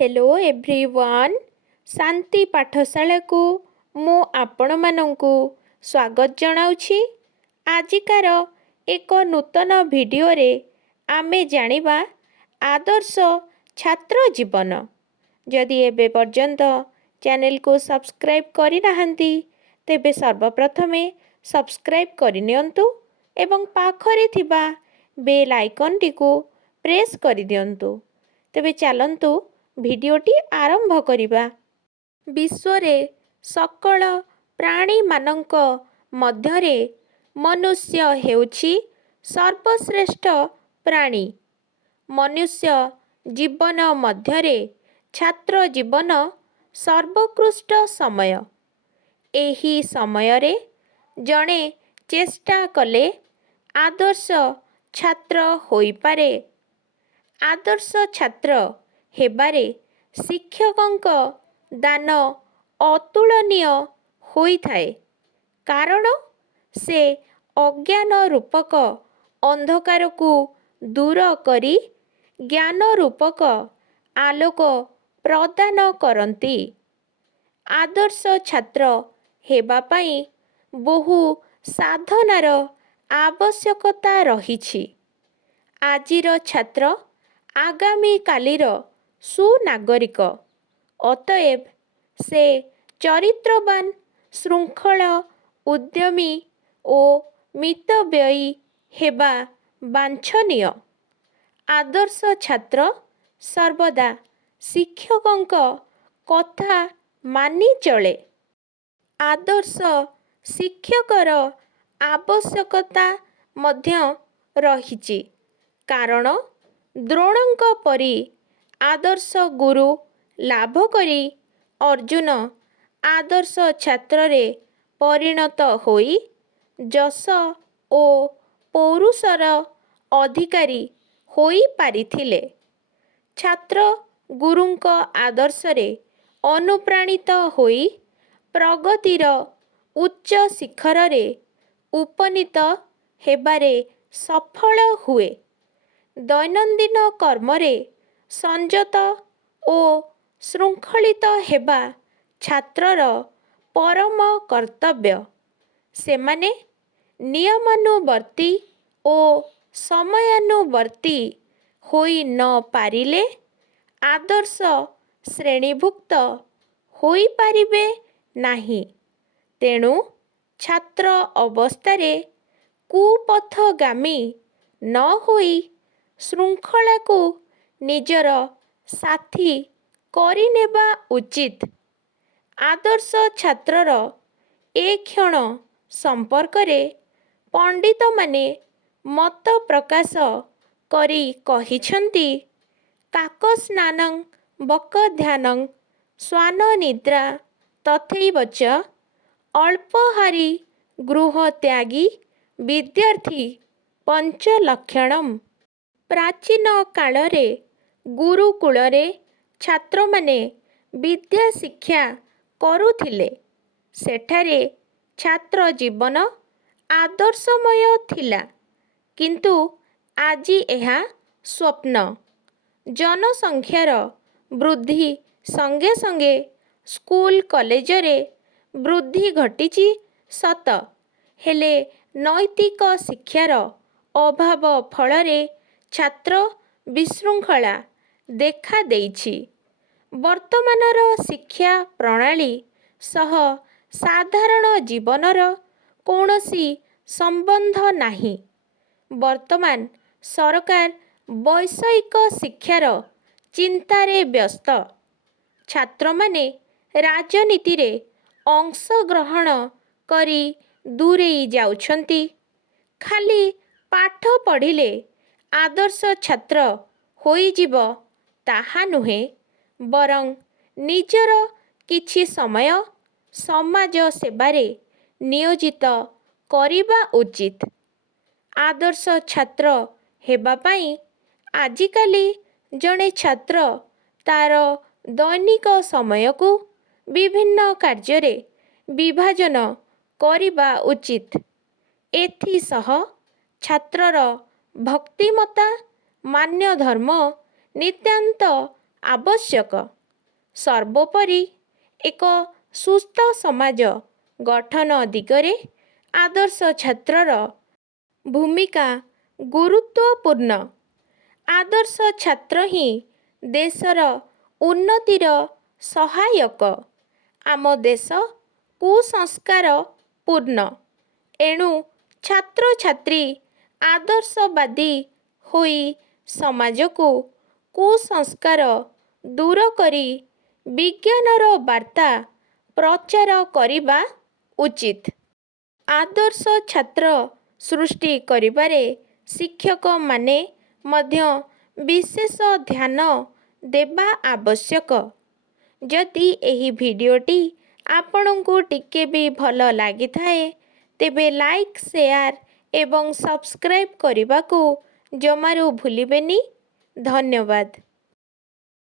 Hello everyone शांति पाठशाला को मु आपण मानंकु स्वागत जनाउछि। आजिकार एक नूतन वीडियो रे आमे जानिबा आदर्श छात्र जीवन। जदि एबे पर्यंत चैनल को सब्सक्राइब करि नाहंती तेबे सर्वप्रथमे सब्सक्राइब करि नियंतु एवं पाखरे थिबा बेल आइकन टिको प्रेस करि दियंतु। तेबे चलंतु भिडियोटी आरंभ करिबा। विश्वरे सकल प्राणी मानंक मध्यरे मनुष्य हेउछि सर्वश्रेष्ठ प्राणी। मनुष्य जीवन मध्यरे छात्र जीवन सर्वोत्कृष्ट समय। एही समय रे जणे चेष्टा कले आदर्श छात्र होई पारे। आदर्श छात्र हेबारे शिक्षकंक दान अतुलनीय होइथाए, कारण से अज्ञान रूपक अंधकार को दूर करी ज्ञान रूपक आलोक प्रदान करती। आदर्श छात्र हेबा पाई बहु साधनार आवश्यकता रहिछि। आजिर छात्र आगामी कालीर सुनागरिक। अतएव से चरित्रवान, श्रृंखल, उद्यमी और मितव्ययी हेबा वांछनीय। आदर्श छात्र सर्वदा शिक्षकंक कथा मानि चले। आदर्श शिक्षकर आवश्यकता मध्य रहिछि, कारण द्रोणंक परी आदर्श गुरु लाभ करी अर्जुन आदर्श छात्र रे परिणत होई जस ओ पौरुषर अधिकारी होई पारिथिले। छात्र गुरुंक आदर्श रे अनुप्राणित होई प्रगतिर उच्च शिखर रे उपनीत हेबारे सफल हुए। दैनंदिन कर्मरे संयत ओ श्रृंखलित हेबा छात्रर परम कर्तव्य। सेमाने नियमानुवर्ती ओ समयानुवर्ती होई न पारिले आदर्श श्रेणीभुक्त होई पारिबे नाही। तेणु छात्र अवस्थारे कुपथगामी न होई श्रृंखला को निजर साथी करिनेबा उचित। आदर्श छात्रर ए क्षण संपर्क रे पंडित माने मत प्रकाश करी कहिछंती, काकस्नानं बकध्यानं स्वान निद्रा तथैव च अल्पहारी गृह त्यागी विद्यार्थी पंचलक्षणम। प्राचीन कालरे गुरुकुलरे छात्र माने विद्या शिक्षा करुथिले। सेठारे छात्र जीवन आदर्शमय थिला, किंतु आजी एहा स्वप्न। जनसंख्यार वृद्धि संगे संगे स्कूल कॉलेज रे वृद्धि घटिची सत, हेले नैतिक शिक्षार अभाव फलरे छात्र विशृंखला देखा देइछि। वर्तमानर शिक्षा प्रणाली सह साधारण जीवनर कौनसी संबंध नाही। वर्तमान सरकार वैषयिक शिक्षार चिंतारे व्यस्त। छात्र माने राजनीति रे अंशग्रहण करी दूरेई जाउछंती। खाली पाठ पढ़िले आदर्श छात्र होई जीव ताहा नुहे, बरं निजर किछि समय समाज सेवारे नियोजित करिबा उचित। आदर्श छात्र हेबा पाई आजिकाली जणे छात्र तार दैनिक समय को विभिन्न कार्य विभाजन करिबा उचित। एथि सह छात्रर भक्तिमता, मान्य धर्म नित्यांत ଆବଶ୍ୟକ। ସର୍ବୋପରି ଏକ ସୁସ୍ଥ ସମାଜ ଗଠନ ଦିଗରେ ଆଦର୍ଶ ଛାତ୍ରର ଭୂମିକା ଗୁରୁତ୍ୱପୂର୍ଣ୍ଣ। ଆଦର୍ଶ ଛାତ୍ର ହିଁ ଦେଶର ଉନ୍ନତିର ସହାୟକ। ଆମ ଦେଶ କୁସଂସ୍କାର ପୂର୍ଣ୍ଣ। ଏଣୁ ଛାତ୍ରଛାତ୍ରୀ ଆଦର୍ଶବାଦୀ ହୋଇ ସମାଜକୁ କୁସଂସ୍କାର ଦୂର କରି ବିଜ୍ଞାନର ବାର୍ତ୍ତା ପ୍ରଚାର କରିବା ଉଚିତ। ଆଦର୍ଶ ଛାତ୍ର ସୃଷ୍ଟି କରିବାରେ ଶିକ୍ଷକମାନେ ମଧ୍ୟ ବିଶେଷ ଧ୍ୟାନ ଦେବା ଆବଶ୍ୟକ। ଯଦି ଏହି ଭିଡ଼ିଓଟି ଆପଣଙ୍କୁ ଟିକେ ବି ଭଲ ଲାଗିଥାଏ ତେବେ ଲାଇକ୍, ସେୟାର ଏବଂ ସବସ୍କ୍ରାଇବ୍ କରିବାକୁ ଜମାରୁ ଭୁଲିବେନି। ଧନ୍ୟବାଦ।